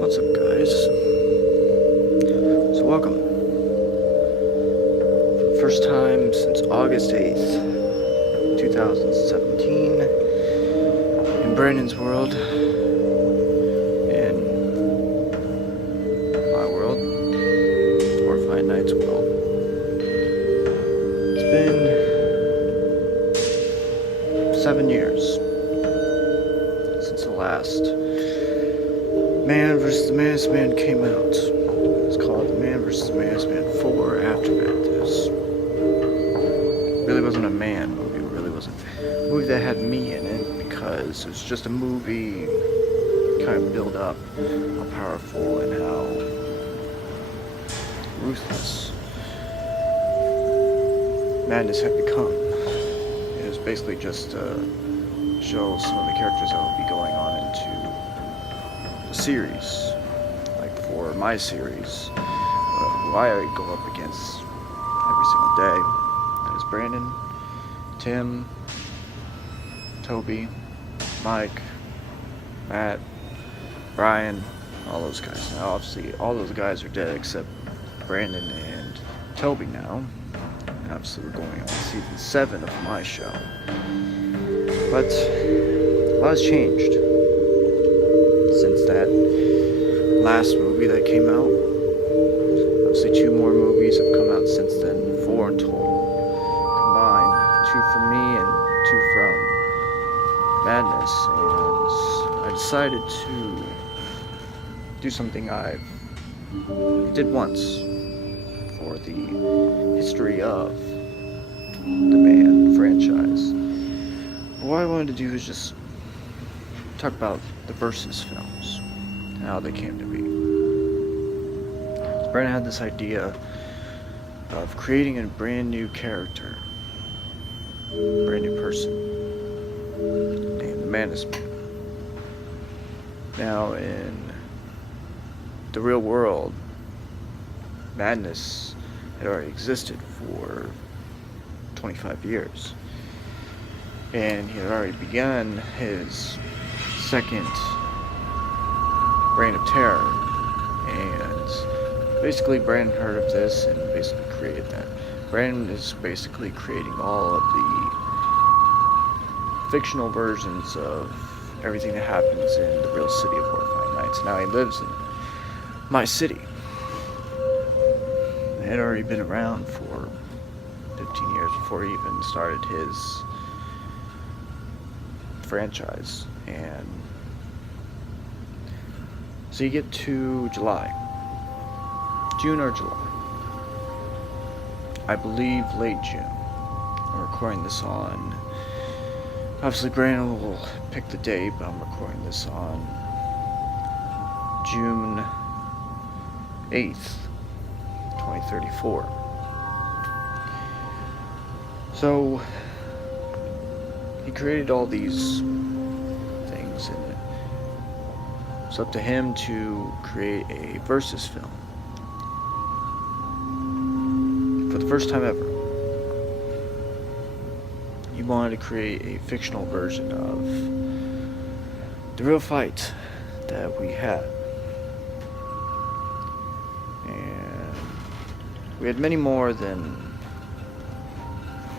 What's up, guys? So welcome. For the first time since August 8th, 2017, in Brandon's world, in my world, Horrifying Nights world, it's been 7 years since the last Man vs. the Masked Man came out. It's called The Man vs. the Masked Man 4 Aftermath. This really wasn't a man movie. It really wasn't a movie that had me in it, because it was just a movie kind of build up how powerful and how ruthless madness had become. It was basically just to show some of the characters that would be going on into series. Like for my series, who I go up against every single day. That is Brandon, Tim, Toby, Mike, Matt, Brian, all those guys. Now obviously all those guys are dead except Brandon and Toby now. Obviously we're going on season 7 of my show. But a lot has changed since that last movie that came out. Obviously 2 more movies have come out since then, 4 in total combined, 2 from me and 2 from Madness. And I decided to do something I did once for the history of the Man franchise. But what I wanted to do is just talk about the Versus films and how they came to be. So Brandon had this idea of creating a brand new character, a brand new person, named the Madness Man. Now, in the real world, Madness had already existed for 25 years. And he had already begun his second reign of terror. And basically Brandon heard of this and basically created that. Brandon is basically creating all of the fictional versions of everything that happens in the real city of Horrifying Nights. Now he lives in my city. It had already been around for 15 years before he even started his franchise. And so you get to June or July, I believe late June. I'm recording this on, obviously Brandon will pick the date, but I'm recording this on June 8th, 2034. So he created all these things, and it's up to him to create a Versus film. For the first time ever, he wanted to create a fictional version of the real fight that we had. And we had many more than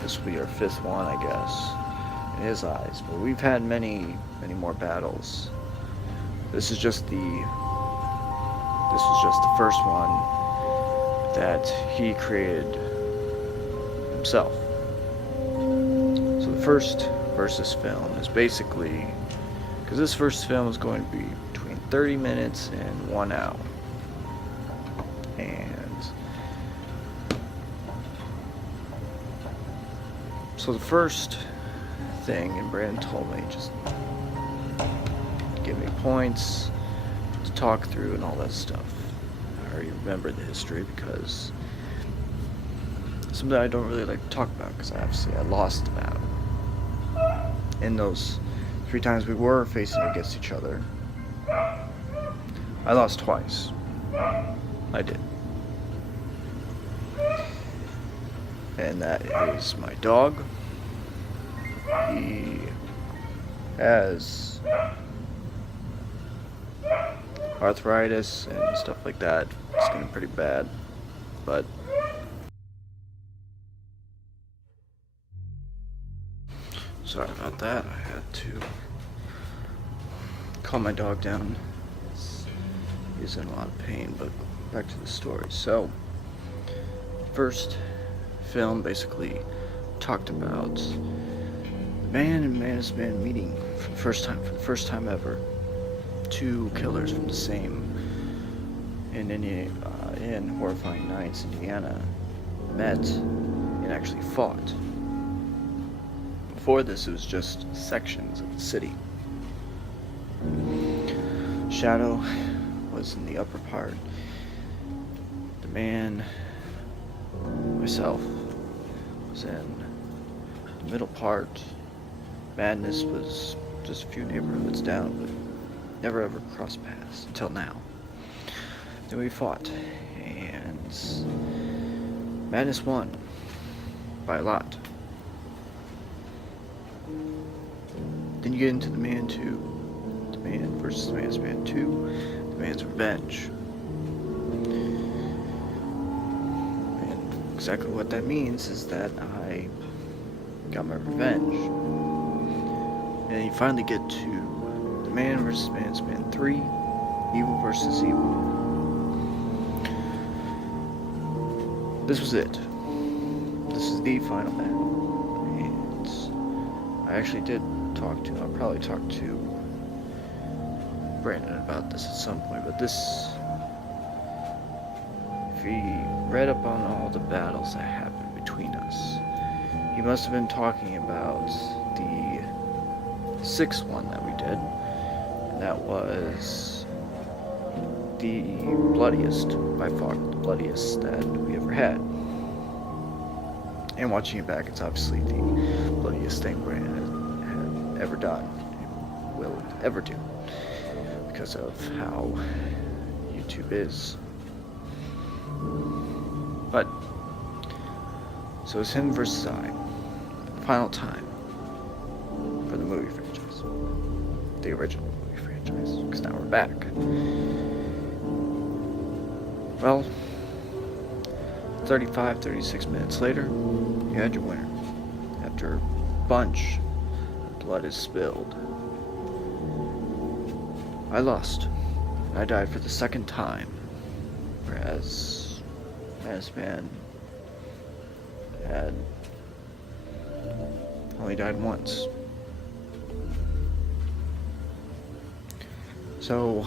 this will be our 5th one, I guess, in his eyes, but we've had many more battles. This was just the first one that he created himself. So the first Versus film is basically, because this first film is going to be between 30 minutes and 1 hour. And so the first thing, and Brandon told me, just give me points to talk through and all that stuff. I already remember the history because it's something I don't really like to talk about, because obviously I lost the battle. In those 3 times we were facing against each other, I lost twice. I did. And that is my dog He has arthritis and stuff like that. It's getting pretty bad, but sorry about that. I had to calm my dog down. He's in a lot of pain, but back to the story. So, first film basically talked about the man and Manus Man meeting for the first time ever. Two killers from the same in Horrifying Nights, Indiana, met and actually fought. Before this, it was just sections of the city. Shadow was in the upper part. The man, myself, was in the middle part. Madness was just a few neighborhoods down, but never ever crossed paths until now. Then we fought, and Madness won by a lot. Then you get into the Man 2, the Man versus the Man's Man 2, the Man's Revenge. And exactly what that means is that I got my revenge. And you finally get to the Man versus Man's Man 3, Evil versus Evil. This was it. This is the final battle. And I actually did I'll probably talk to Brandon about this at some point, but this, if he read up on all the battles that happened between us, he must have been talking about the sixth one that we did, and that was the bloodiest, by far the bloodiest that we ever had. And watching it back, it's obviously the bloodiest thing Brandon had ever done, and will ever do, because of how YouTube is. But, so it's him versus I, final time for the movie franchise, the original movie franchise, because now we're back. Well, 36 minutes later, you had your winner. After a bunch of blood is spilled, I lost. I died for the second time, whereas Manus Man had only died once. So,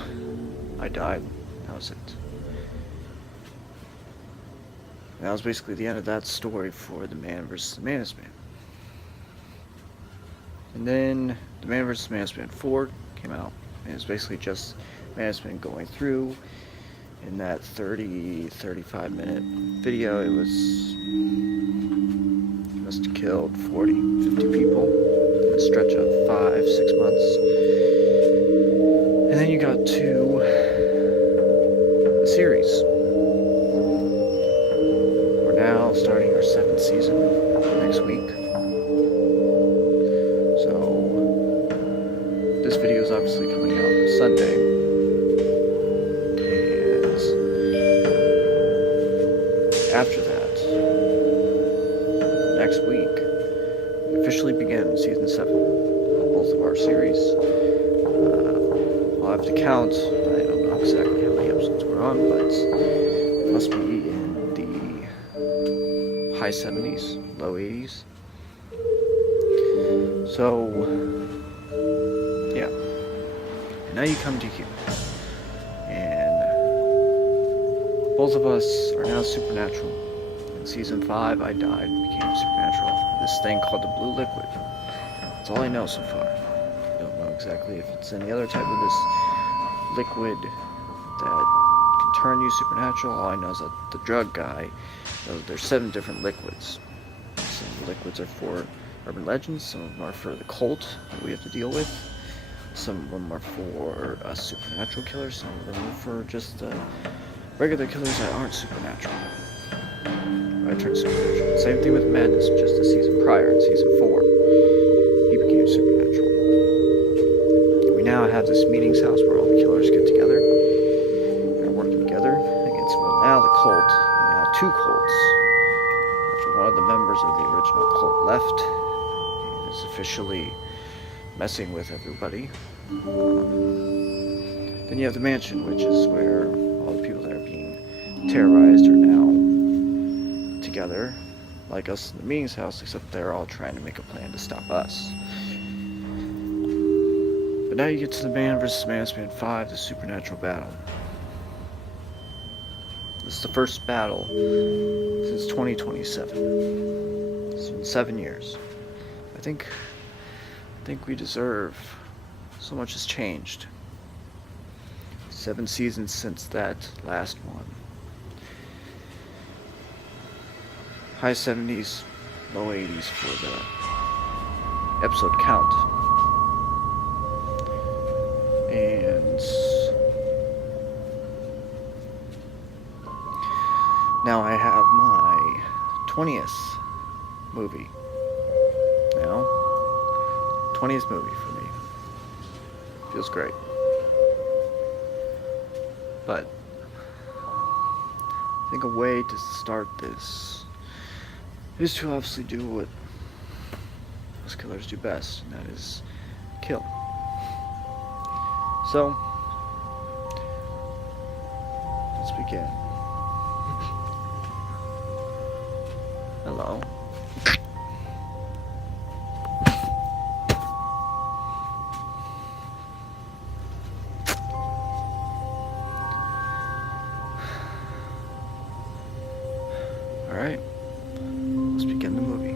I died. That was it. That was basically the end of that story for the Man vs. the Manus Man. And then the Man vs. Manus Man 4 came out. And it was basically just Manus Man going through. In that 35 minute video, it must have killed 40, 50 people in a stretch of 5-6 months. And then you got to the series. Now starting our 7th season next week. So this video is obviously coming out on Sunday, and after that, next week, we officially begin season 7 of both of our series. I'll have to count. I don't know exactly how many episodes we're on, but it must be in high 70s, low 80s. So, yeah. And now you come to here. And both of us are now supernatural. In season 5, I died and became supernatural from this thing called the blue liquid. That's all I know so far. I don't know exactly if it's any other type of this liquid that can turn you supernatural. All I know is that the drug guy, there's 7 different liquids. Some of the liquids are for urban legends, some of them are for the cult that we have to deal with, some of them are for supernatural killers, some of them are for just regular killers that aren't supernatural. I turned supernatural. Same thing with Madness, just the season prior, in season 4. have this meetings house where all the killers get together. They're working together against, well, now the cult, and now two cults. After one of the members of the original cult left, and is officially messing with everybody. Then you have the mansion, which is where all the people that are being terrorized are now together, like us in the meetings house, except they're all trying to make a plan to stop us. But now you get to the Man vs. Man 5, the supernatural battle. This is the first battle since 2027. It's been 7 years. I think we deserve. So much has changed. 7 seasons since that last one. High 70s, low 80s for the episode count. And now I have my 20th movie. Now, 20th movie for me. Feels great. But I think a way to start this is to obviously do what most killers do best, and that is kill. So, let's begin. Hello. Alright, let's begin the movie.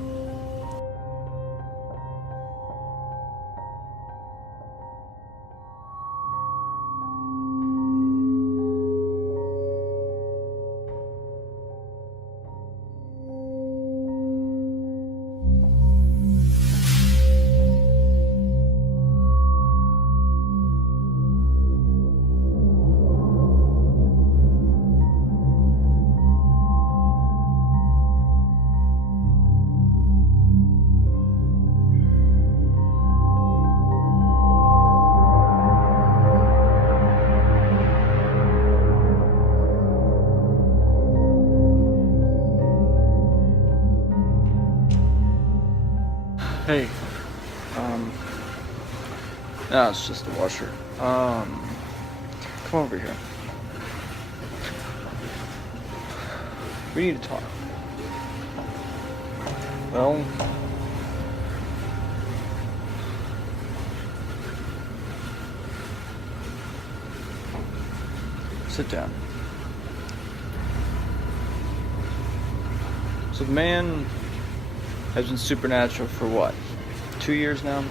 Hey, no, it's just the washer. Come over here. We need to talk. Well, sit down. So the man has been supernatural for what? 2 years now?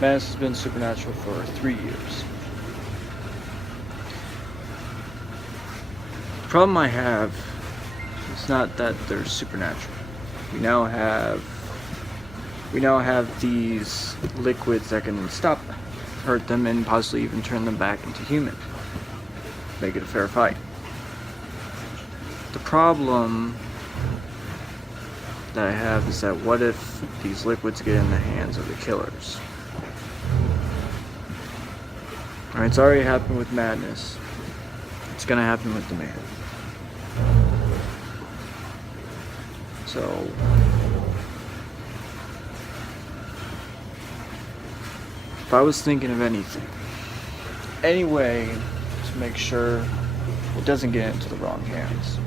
Madness has been supernatural for 3 years. The problem I have is not that they're supernatural. We now have these liquids that can hurt them, and possibly even turn them back into human. Make it a fair fight. The problem that I have is that what if these liquids get in the hands of the killers? Alright, it's already happened with Madness. It's gonna happen with the man. So if I was thinking of anything, any way to make sure it doesn't get into the wrong hands,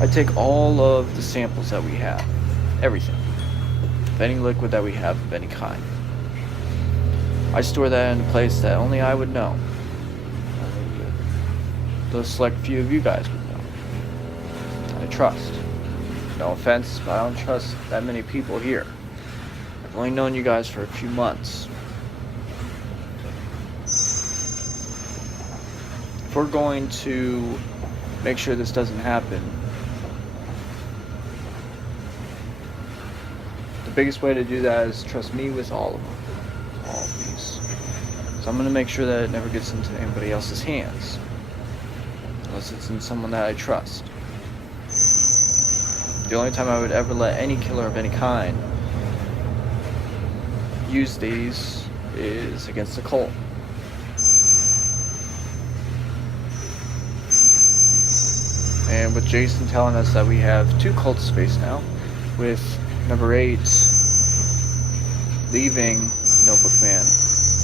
I take all of the samples that we have, everything, of any liquid that we have of any kind. I store that in a place that only I would know. The select few of you guys would know. I trust. No offense, but I don't trust that many people here. I've only known you guys for a few months. If we're going to make sure this doesn't happen, the biggest way to do that is trust me with all of them. All of these. So I'm going to make sure that it never gets into anybody else's hands. Unless it's in someone that I trust. The only time I would ever let any killer of any kind use these is against the cult. And with Jason telling us that we have 2 cults to face now, with number 8 leaving Notebook Man,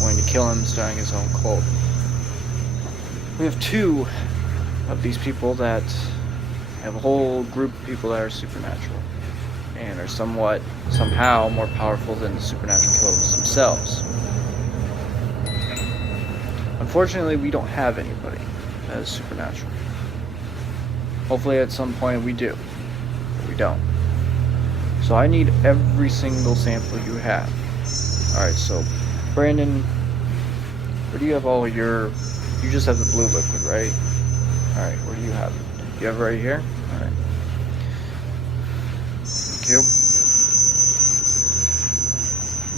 wanting to kill him, starting his own cult. We have 2 of these people that have a whole group of people that are supernatural and are somehow more powerful than the supernatural killers themselves. Unfortunately, we don't have anybody that is supernatural. Hopefully at some point we do, but we don't. So I need every single sample you have. Alright, so Brandon, where do you have all your... You just have the blue liquid, right? Alright, where do you have it? You have it right here? Alright. Thank you.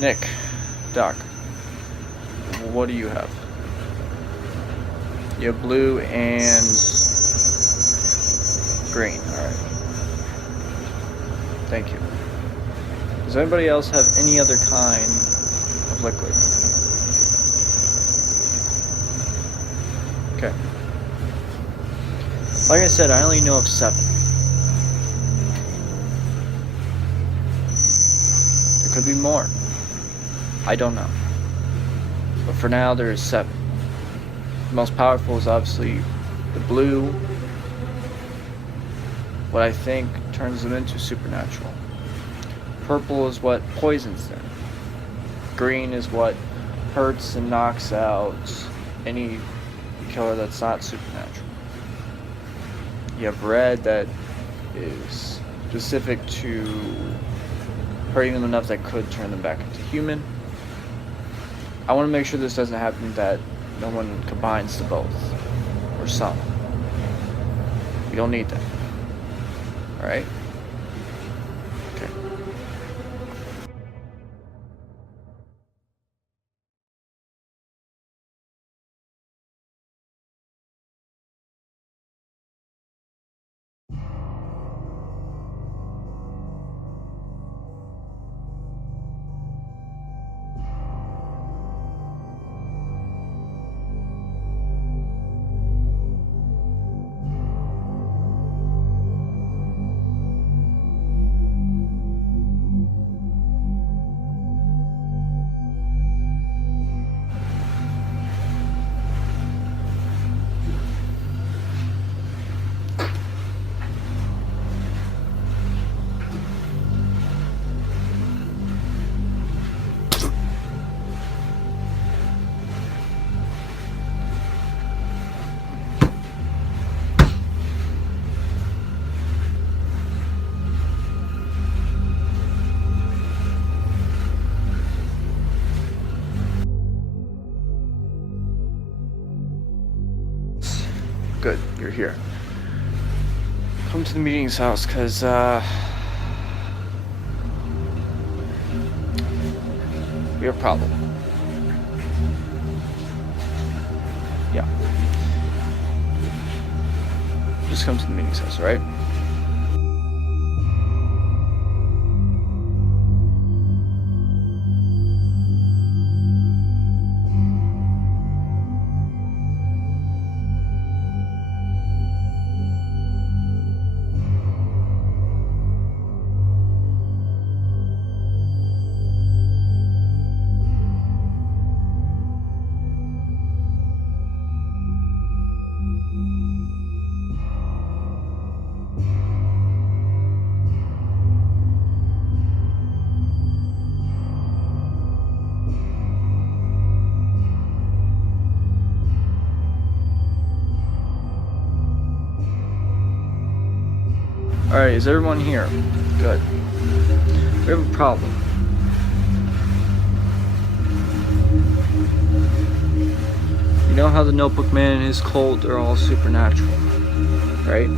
Nick, Doc, what do you have? You have blue and green. Alright. Thank you. Does anybody else have any other kind of liquid? Okay. Like I said, I only know of 7. There could be more. I don't know. But for now, there is 7. The most powerful is obviously the blue. What I think turns them into supernatural. Purple is what poisons them. Green is what hurts and knocks out any killer that's not supernatural. You have red that is specific to hurting them enough that could turn them back into human. I want to make sure this doesn't happen, that no one combines the both, or some. We don't need that. Alright? Okay. Good, you're here. Come to the meeting's house, cause we have a problem. Yeah. Just come to the meeting's house, alright? Alright, is everyone here? Good. We have a problem. You know how the Notebook Man and his cult are all supernatural, right?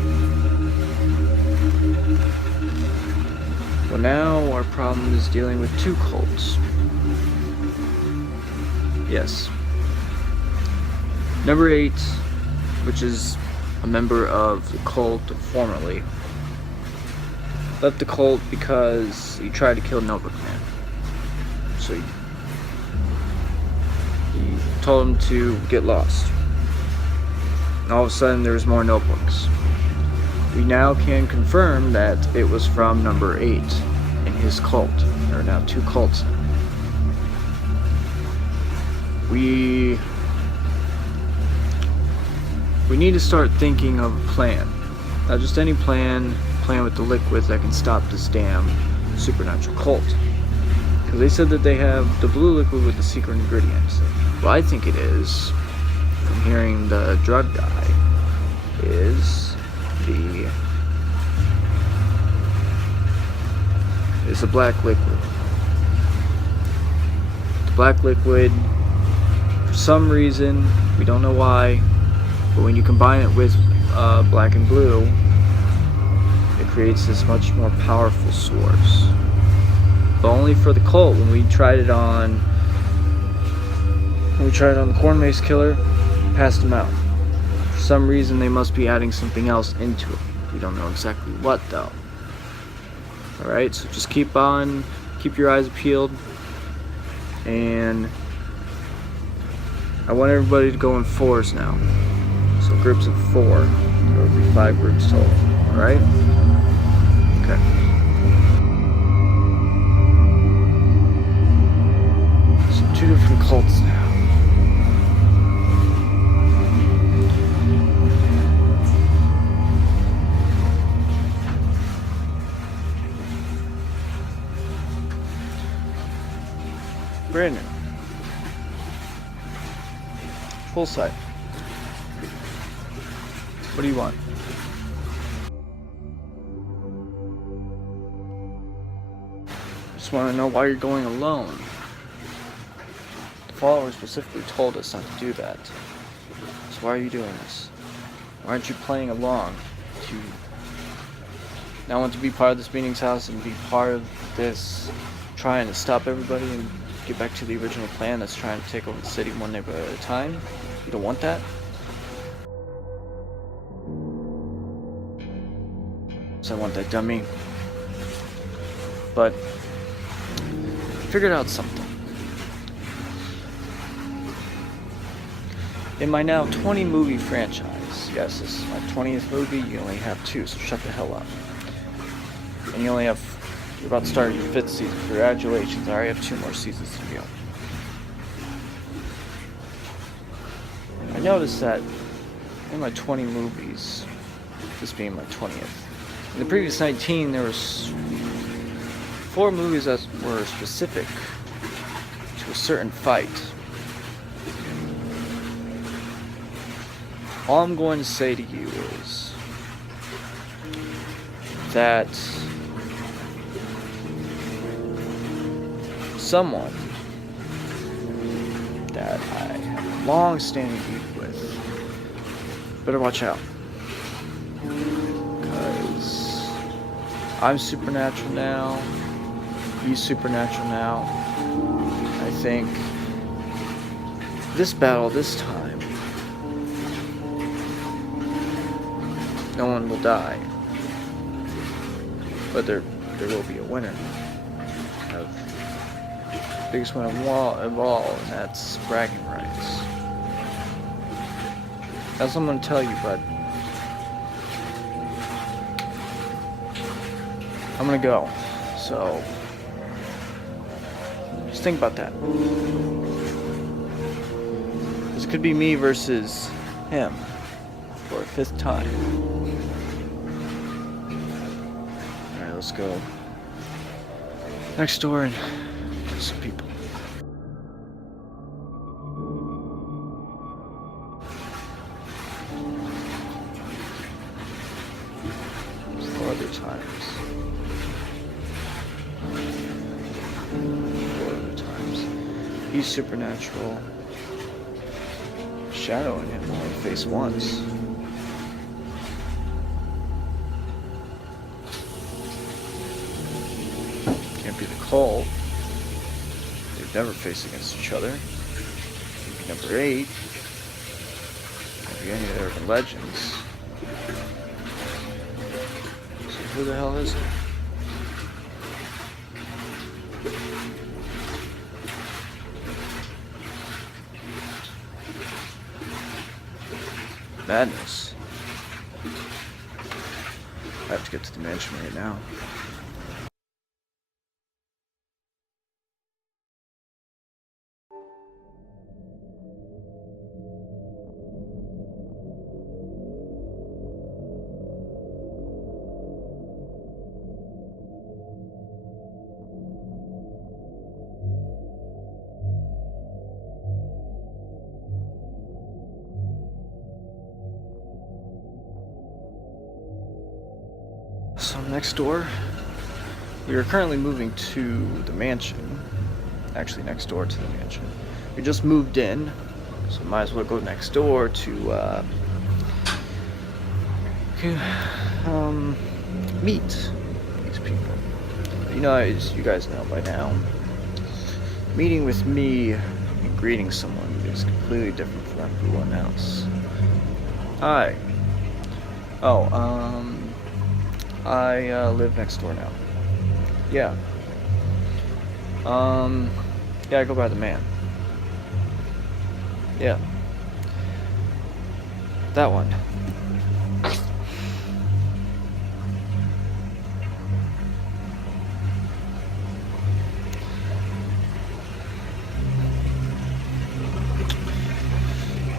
Well, now our problem is dealing with 2 cults. Yes. Number 8, which is a member of the cult formerly, left the cult because he tried to kill Notebook Man. So He told him to get lost. And all of a sudden, there's more notebooks. We now can confirm that it was from number 8 in his cult. There are now 2 cults. We need to start thinking of a plan. Not just any plan with the liquids that can stop this damn supernatural cult. Because they said that they have the blue liquid with the secret ingredients. What I think it is, from hearing the drug guy, is the black liquid. The black liquid, for some reason, we don't know why, but when you combine it with black and blue, it creates this much more powerful source. But only for the cult. When we tried it on the corn maze killer, passed him out. For some reason, they must be adding something else into it. We don't know exactly what, though. Alright, so just keep your eyes peeled, and I want everybody to go in 4s now. So groups of 4. There will be 5 groups total. Alright? Okay. So 2 different cults now. Brandon. Full sight. What do you want? Just want to know why you're going alone. The followers specifically told us not to do that. So why are you doing this? Why aren't you playing along? Do you now want to be part of this meeting's house and be part of this trying to stop everybody and get back to the original plan that's trying to take over the city one neighborhood at a time? You don't want that? So I want that, dummy. But I figured out something. In my now 20 movie franchise, yes, this is my 20th movie, you only have 2, so shut the hell up. And you're about to start your 5th season. Congratulations, I already have 2 more seasons to go. I noticed that in my 20 movies, this being my 20th, in the previous 19, there was 4 movies that were specific to a certain fight. All I'm going to say to you is that someone that I have a long-standing beef with better watch out. Because I'm supernatural now, he's supernatural now. I think this battle this time, no one will die, but there will be a winner. Of the biggest winner of all, and that's bragging rights. That's what I'm going to tell you, bud. I'm going to go, so just think about that. This could be me versus him for a 5th time. Alright, let's go next door and get some people. Four other times. He's supernatural. Shadow and him only face once. Can't be the cult. They've never faced against each other. Number 8. Can't be any of the urban legends. So who the hell is it? Madness. I have to get to the mansion right now. So next door, we are currently moving to the mansion. Actually, next door to the mansion. We just moved in, so might as well go next door to meet these people. You know, as you guys know by now, meeting with me and greeting someone is completely different from everyone else. Hi. Oh, I live next door now. Yeah. Yeah, I go by the man. Yeah. That one.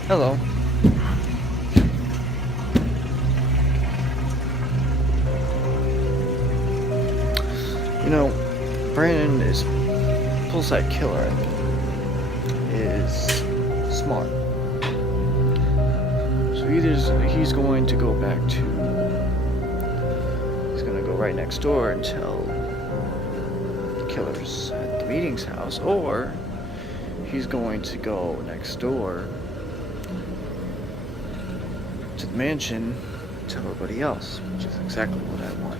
Hello. You know, Brandon is Bullseye Killer is smart. So either he's going to go back to, he's going to go right next door and tell the killers at the meeting's house, or he's going to go next door to the mansion and tell everybody else, which is exactly what I want.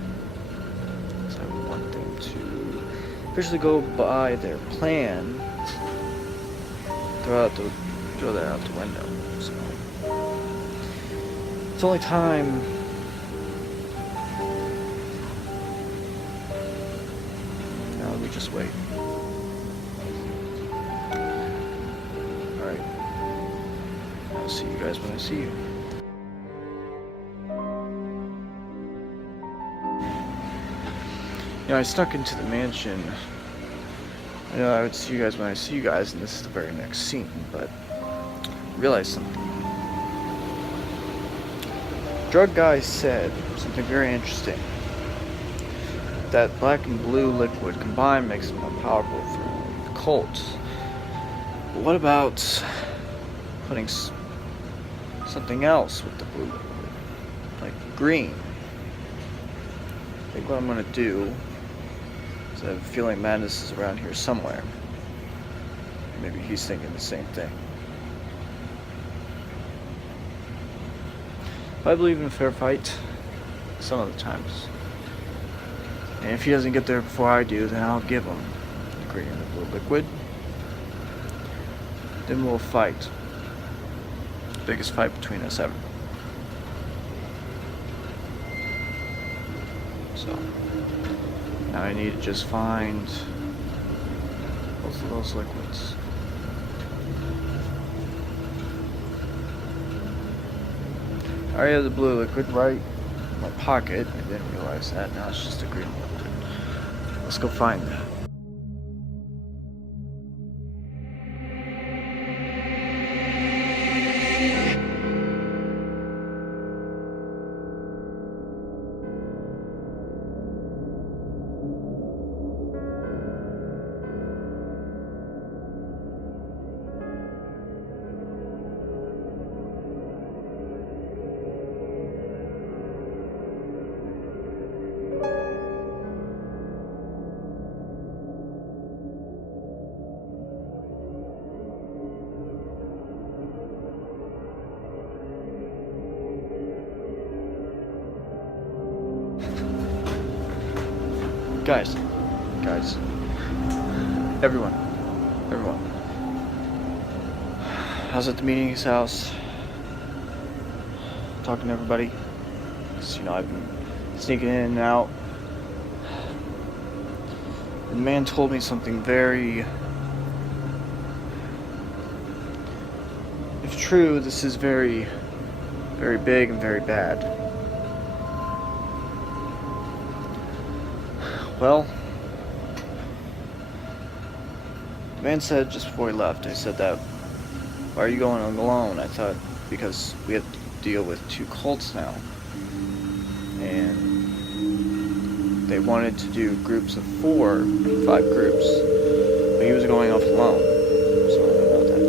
So I want them to officially go by their plan, throw that out the window. So it's only time. Now we just wait. Alright. I'll see you guys when I see you. You know, I snuck into the mansion. I know I would see you guys when I see you guys, and this is the very next scene, but I realized something. Drug guy said something very interesting. That black and blue liquid combined makes them more powerful for the cult. But what about putting something else with the blue liquid? Like green? I think what I'm gonna do, I have a feeling Madness is around here somewhere. Maybe he's thinking the same thing. I believe in a fair fight some of the times. And if he doesn't get there before I do, then I'll give him the green and the blue liquid. Then we'll fight. The biggest fight between us ever. So now I need to just find both of those liquids. I already have the blue liquid right in my pocket. I didn't realize that. Now it's just a green liquid. Let's go find that. Guys, everyone, I was at the meeting's house, talking to everybody, because, you know, I've been sneaking in and out. The man told me something very, if true, this is very Very big and very bad. Well, the man said just before he left, I said that, why are you going alone? I thought, because we have to deal with 2 cults now. And they wanted to do groups of 4, 5 groups. But he was going off alone. So I don't know about that.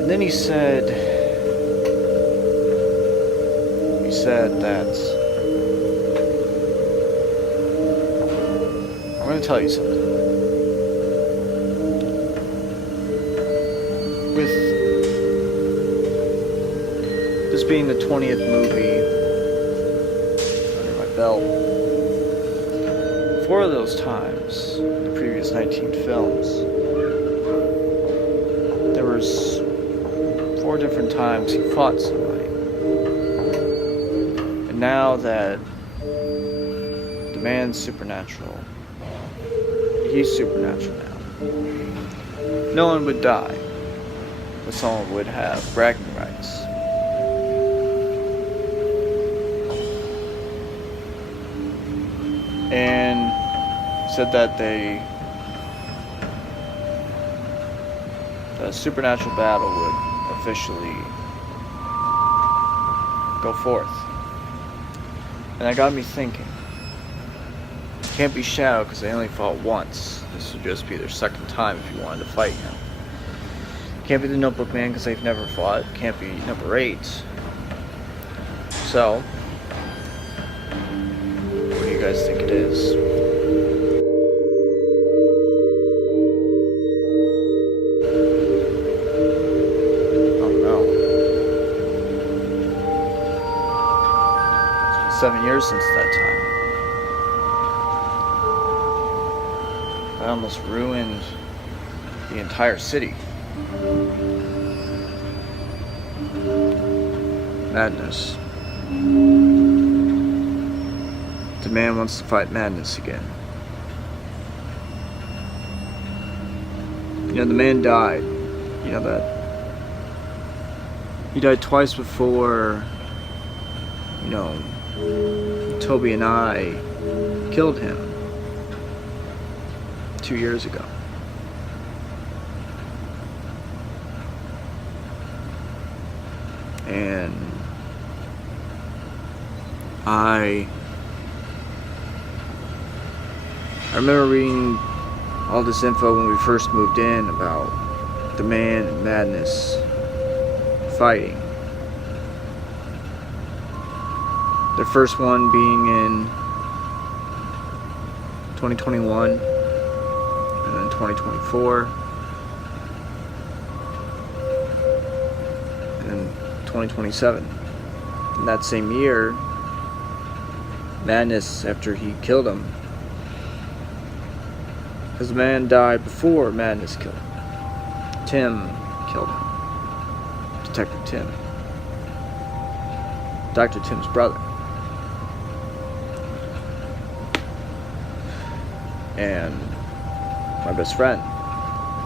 And then he said that, I'm going to tell you something. With this being the 20th movie under my belt, 4 of those times, the previous 19 films, there was 4 different times he fought somebody. And now that the man's supernatural, he's supernatural now, no one would die, but someone would have bragging rights. And said that the supernatural battle would officially go forth. And that got me thinking. It can't be Shadow because they only fought once. This would just be their second time if you wanted to fight him. Can't be the Notebook Man because they've never fought. Can't be number 8. So, what do you guys think it is? Oh no. It's been 7 years since that time. I almost ruined the entire city. Madness. The man wants to fight madness again. You know, the man died. You know that? He died twice before, you know, Toby and I killed him 2 years ago. And I remember reading all this info when we first moved in about the man and madness fighting. The first one being in 2021 and then 2024 and then 2027. In that same year, Madness, after he killed him, because the man died before Madness killed him. Tim killed him. Detective Tim. Dr. Tim's brother. And my best friend,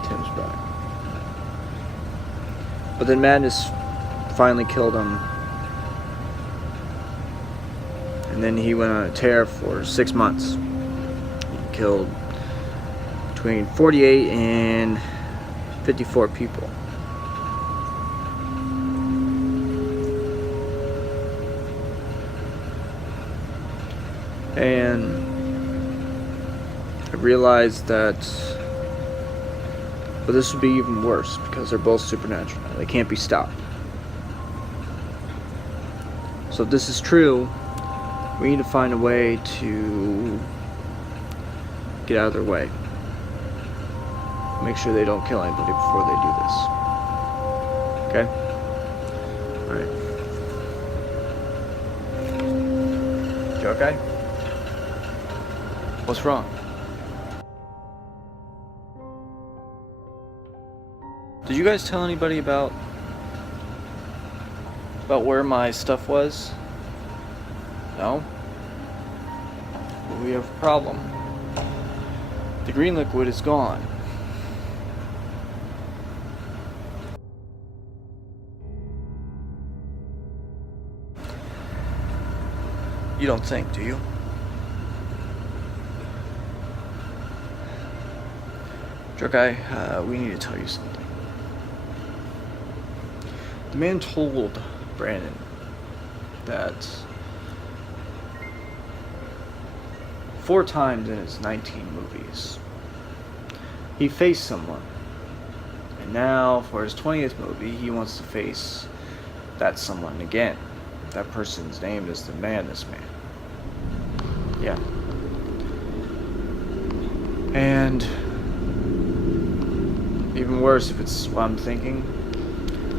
Tim's brother. But then Madness finally killed him. And then he went on a tear for 6 months. He killed between 48 and 54 people. And I realized that, but this would be even worse because they're both supernatural. They can't be stopped. So if this is true, we need to find a way to get out of their way. Make sure they don't kill anybody before they do this. Okay? Alright. You okay? What's wrong? Did you guys tell anybody about where my stuff was? No? Well, we have a problem. The green liquid is gone. You don't think, do you? Drug guy, we need to tell you something. The man told Brandon that 4 times in his 19 movies, he faced someone. And now, for his 20th movie, he wants to face that someone again. That person's name is the Madness Man. Yeah. And even worse, if it's what I'm thinking,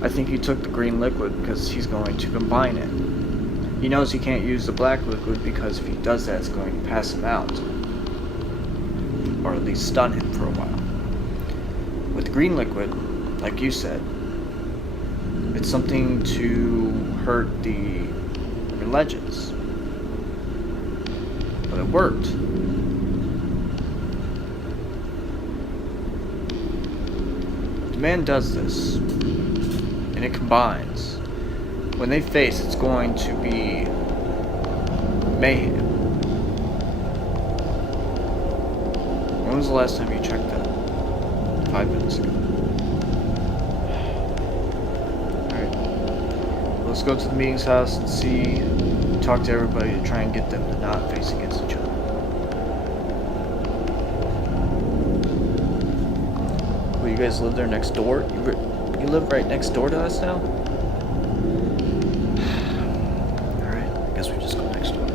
I think he took the green liquid because he's going to combine it. He knows he can't use the black liquid because if he does that, it's going to pass him out. Or at least stun him for a while. With the green liquid, like you said, it's something to hurt the legends. But it worked. The man does this, and it combines. When they face, it's going to be mayhem. When was the last time you checked that? 5 minutes ago. Alright. Let's go to the meeting's house and talk to everybody to try and get them to not face against each other. Well, you guys live there next door? You live right next door to us now? Alright, I guess we just go next door.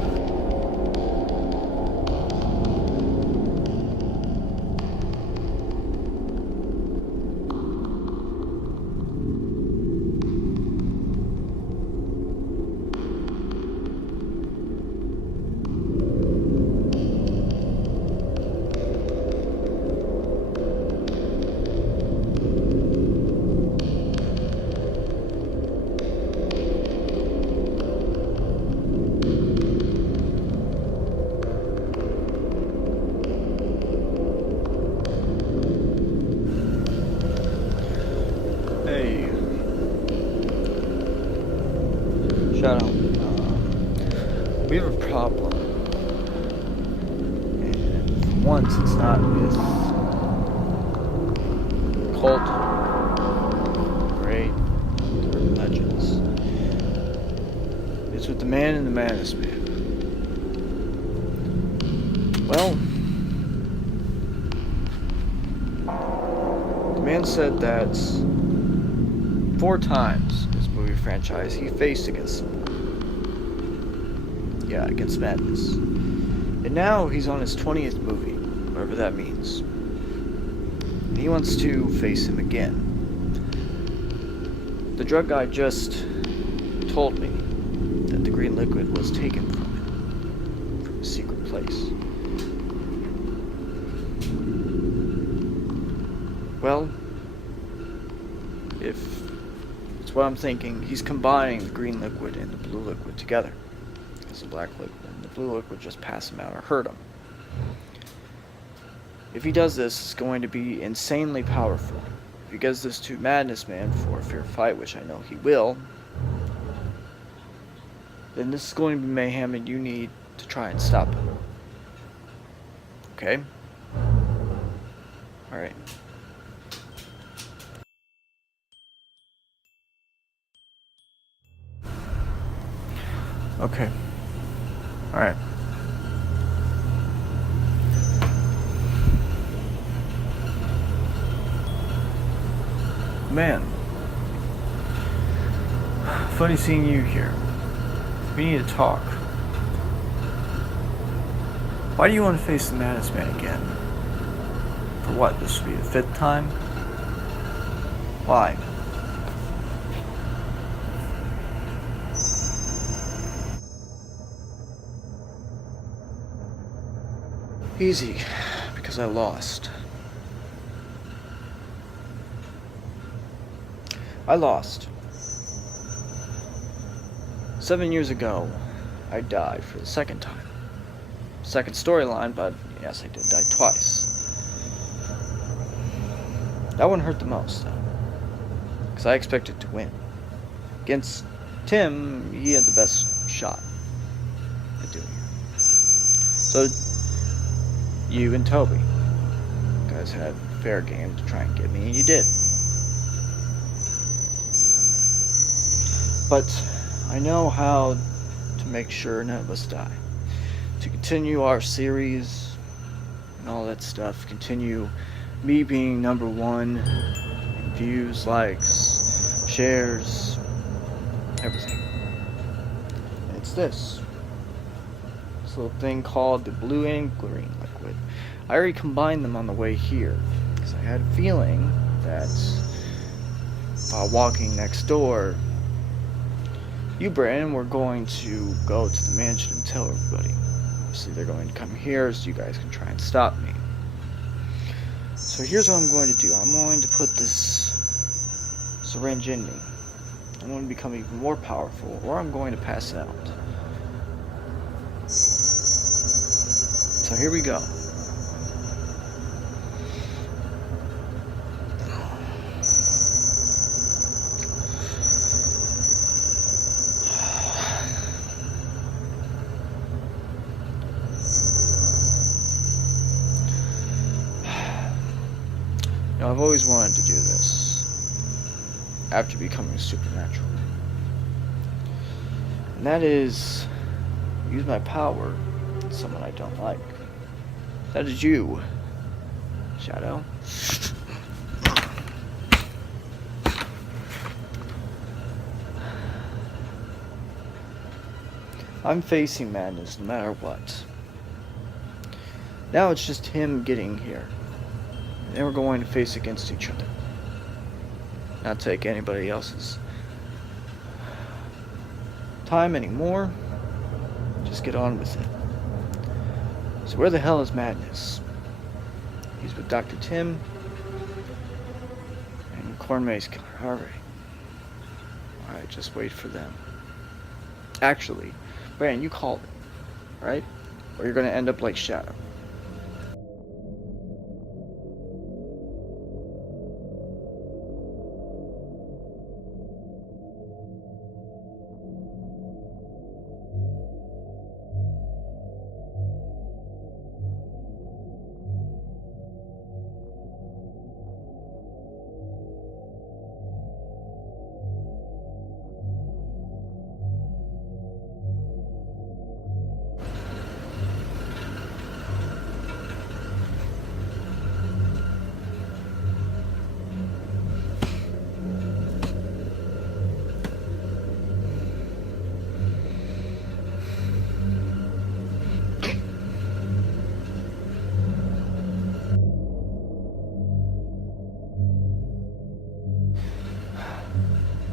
Shadow, we have a problem, and for once it's not with cult, great, or legends. It's with the man and the Madness Man. Well, the man said that 4 times in his movie franchise he faced against someone. Yeah, against Madness. And now he's on his 20th movie, whatever that means. And he wants to face him again. The drug guy just told me that the green liquid was taken from him, from a secret place. Well, if it's what I'm thinking, he's combining the green liquid and the blue liquid together. Because the black liquid and the blue liquid just pass him out or hurt him. If he does this, it's going to be insanely powerful. If he gives this to Madness Man for a fair fight, which I know he will, then this is going to be mayhem and you need to try and stop him. Okay? Alright. Okay. Alright. Man. Funny seeing you here. We need to talk. Why do you want to face the Madness Man again? For what? This will be the 5th time? Why? Easy, because I lost. I lost. 7 years ago, I died for the 2nd time. Second storyline, but yes, I did die twice. That one hurt the most, though, because I expected to win. Against Tim, he had the best shot. I do here. So, you and Toby, you guys had fair game to try and get me, and you did. But I know how to make sure none of us die. To continue our series and all that stuff, continue me being number one in views, likes, shares, everything. And it's this little thing called the blue and green liquid. I already combined them on the way here because I had a feeling that while walking next door, you, Brandon, were going to go to the mansion and tell everybody. Obviously, they're going to come here so you guys can try and stop me. So here's what I'm going to do. I'm going to put this syringe in me. I'm going to become even more powerful, or I'm going to pass out. So here we go. Now, I've always wanted to do this after becoming supernatural. And that is use my power on someone I don't like. That is you, Shadow. I'm facing madness no matter what. Now it's just him getting here. And then we're going to face against each other. Not take anybody else's time anymore. Just get on with it. So where the hell is Madness? He's with Dr. Tim and Cornmay's killer. Alright, just wait for them. Actually, Brandon, you called it, right? Or you're gonna end up like Shadow.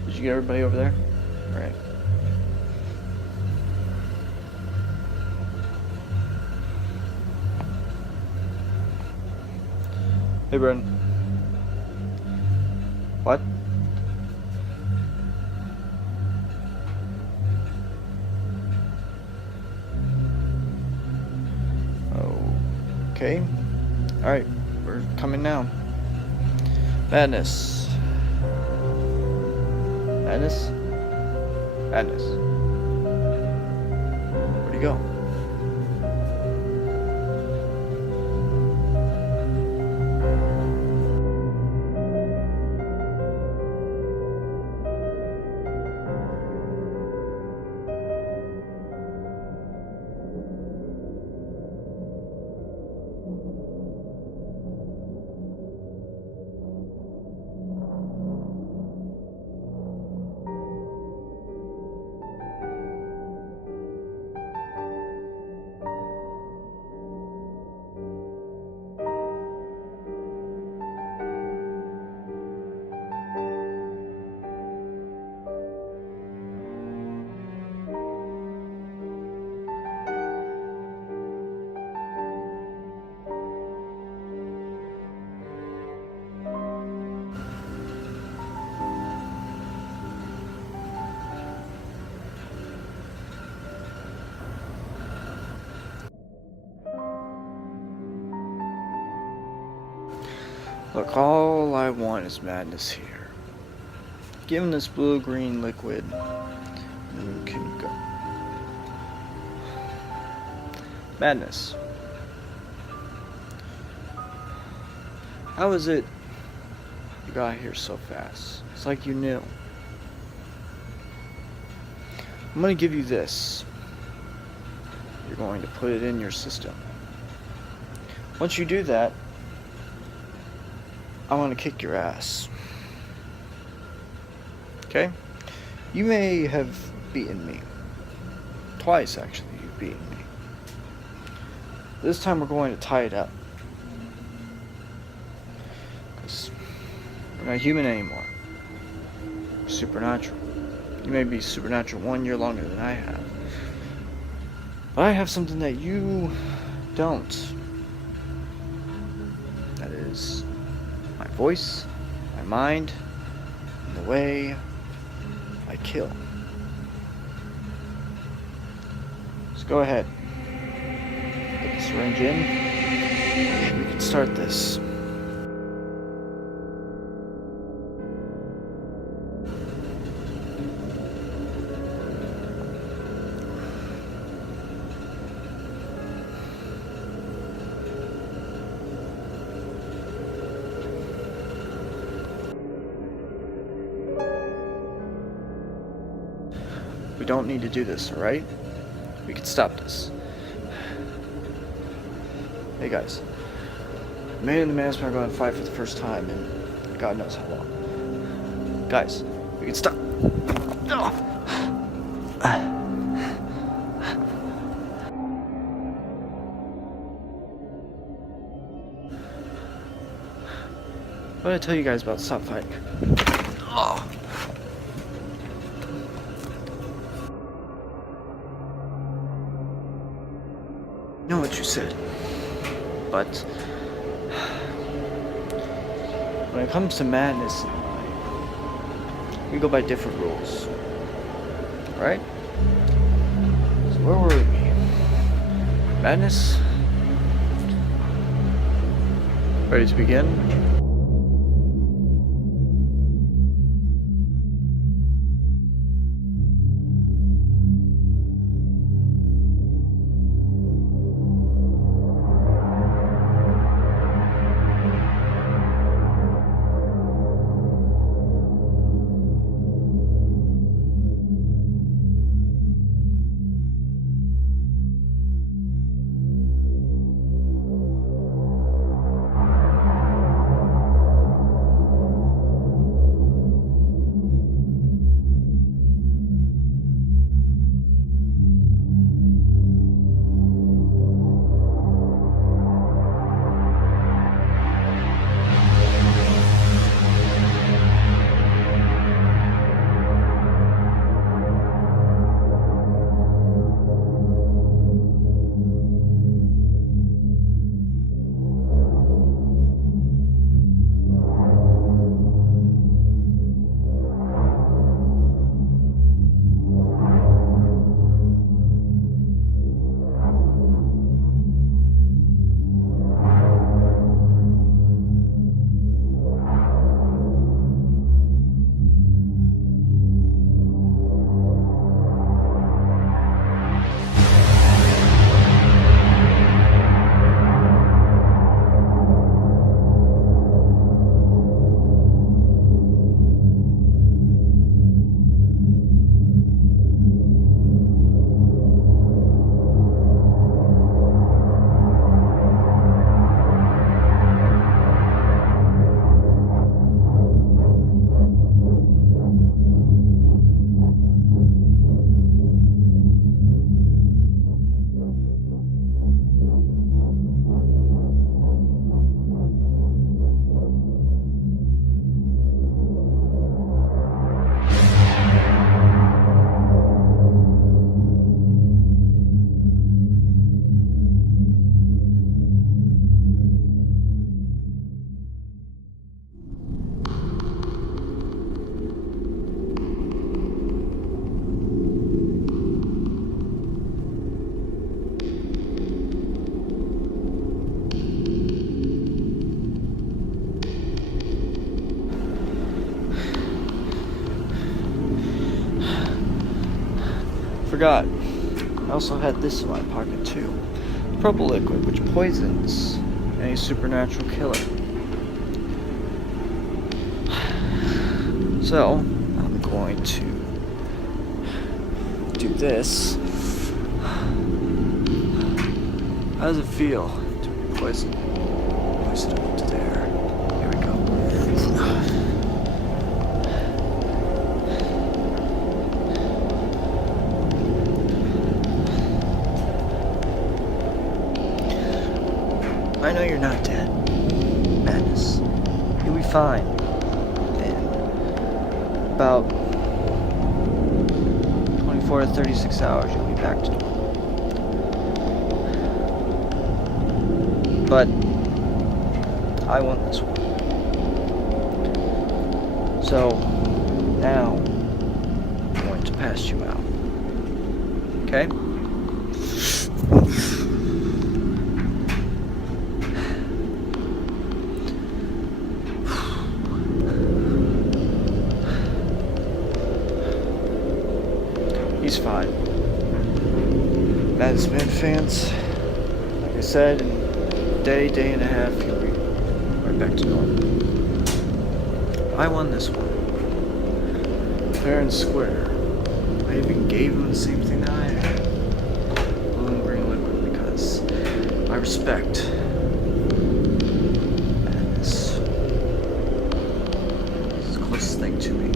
Did you get everybody over there? All right. Hey, Brendan. What? Okay. Alright, we're coming now. Madness. Madness? Madness. Where'd he go? Look, all I want is madness here. Give him this blue-green liquid, and we can go. Madness. How is it you got here so fast? It's like you knew. I'm gonna give you this. You're going to put it in your system. Once you do that, I want to kick your ass. Okay? You may have beaten me. Twice, actually, you've beaten me. This time we're going to tie it up. Because we're not human anymore. We're supernatural. You may be supernatural 1 year longer than I have. But I have something that you don't. That is my voice, my mind, and the way I kill. So go ahead. Put the syringe in. And we can start this. We don't need to do this, alright? We can stop this. Hey guys. Me and the Manson are going to fight for the first time in God knows how long. Guys, we can stop. What did I tell you guys about stop fighting? I know what you said, but when it comes to madness, we go by different rules, right? So where were we? Madness? Ready to begin? Forgot. I also had this in my pocket too. purple liquid which poisons any supernatural killer. So, I'm going to do this. How does it feel to be poisoned? Poison up to there. Here we go. I know you're not dead, Madness. You'll be fine. In about 24 to 36 hours, you'll be back to normal. But I won this one. So now I'm going to pass you out. Okay? He's fine. Madness Man fans, like I said, in a day and a half, he'll be right back to normal. I won this one. Fair and square. I even gave him the same thing that I had. Blue and green liquid, because I respect Madness. He's the closest thing to me.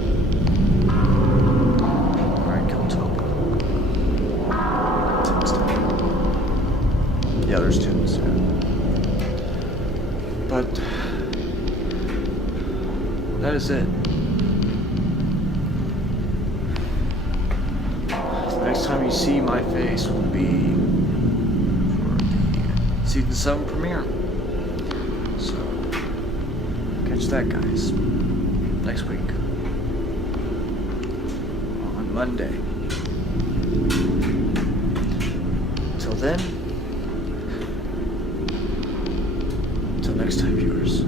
The others too, but that is it. The next time you see my face will be for the season 7 premiere. So catch that, guys, next week on Monday. Till then. Next time, viewers.